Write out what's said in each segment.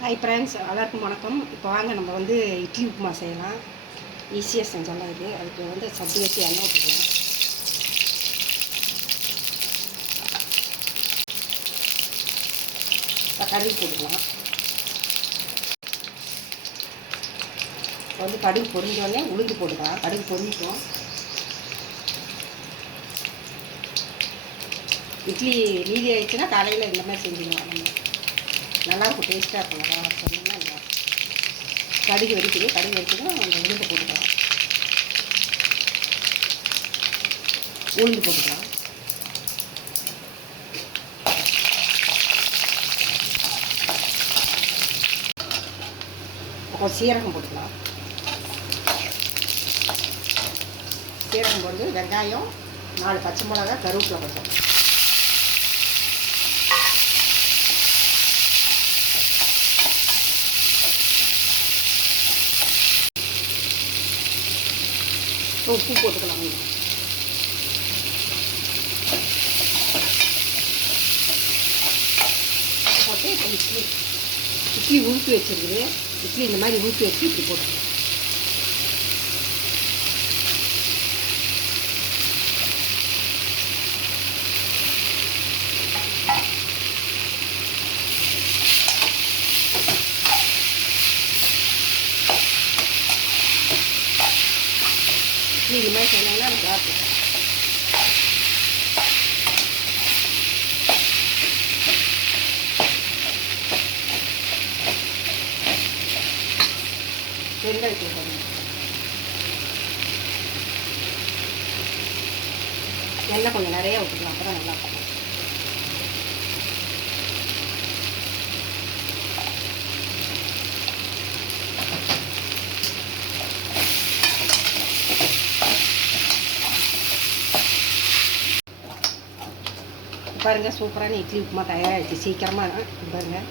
Hi friends, எல்லாருக்கும் வணக்கம். இப்போ வாங்க நம்ம வந்து இட்லி உப்புமா செய்யலாம். ஈஸியாக செஞ்சாலும் இது அதுக்கு வந்து சட்டி வச்சு எண்ணெய் ஊற்றிக்கலாம். கடுகு போட்டுக்கலாம். இப்போ வந்து கடுகு பொரிஞ்சோடனே உளுந்து போட்டுக்கலாம். கடுகு பொரிஞ்சிக்கும். இட்லி மீதி ஆயிடுச்சுன்னா காலையில் இந்த மாதிரி செஞ்சுக்கலாம். நம்ம நல்லாயிருக்கும், டேஸ்ட்டாக இருக்கும். நல்லா சொன்னீங்கன்னா நல்லா கடுகு வெடிக்குது. கடுகு வெடிச்சதும் அந்த உளுந்து போட்டுக்கலாம். உளுந்து போட்டுக்கலாம். கொஞ்சம் சீரகம் போட்டுக்கலாம். சீரகம் போட்டு வெங்காயம், 4 பச்சை மிளகா, கருவேப்பிலை கொஞ்சம். உப்பு போட்டுக்கலாம். போட்டு இப்போ இட்லி ஊற்றி வச்சுருக்குது. இட்லி இந்த மாதிரி ஊற்றி வச்சு இப்படி போட்டுக்கலாம். இட்லி இது மாதிரி செஞ்சாங்கன்னா நல்லா இருக்கும். வெங்காயத்தை போடணும். எண்ணெய் கொஞ்சம் நிறைய ஊற்றிக்கலாம், அப்போ தான் நல்லாயிருக்கும். பாருங்கள், சூப்பரான இட்லி உப்புமா தயாராகிடுச்சு. சீக்கிரமாக பாருங்கள்.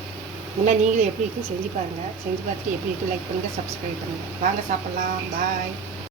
இந்த மாதிரி நீங்களும் எப்படி இருக்குன்னு செஞ்சு பாருங்கள். செஞ்சு பார்த்துட்டு எப்படி இருக்குது லைக் பண்ணுங்கள், சப்ஸ்கிரைப் பண்ணுங்கள். வாங்க சாப்பிட்லாம். பாய்.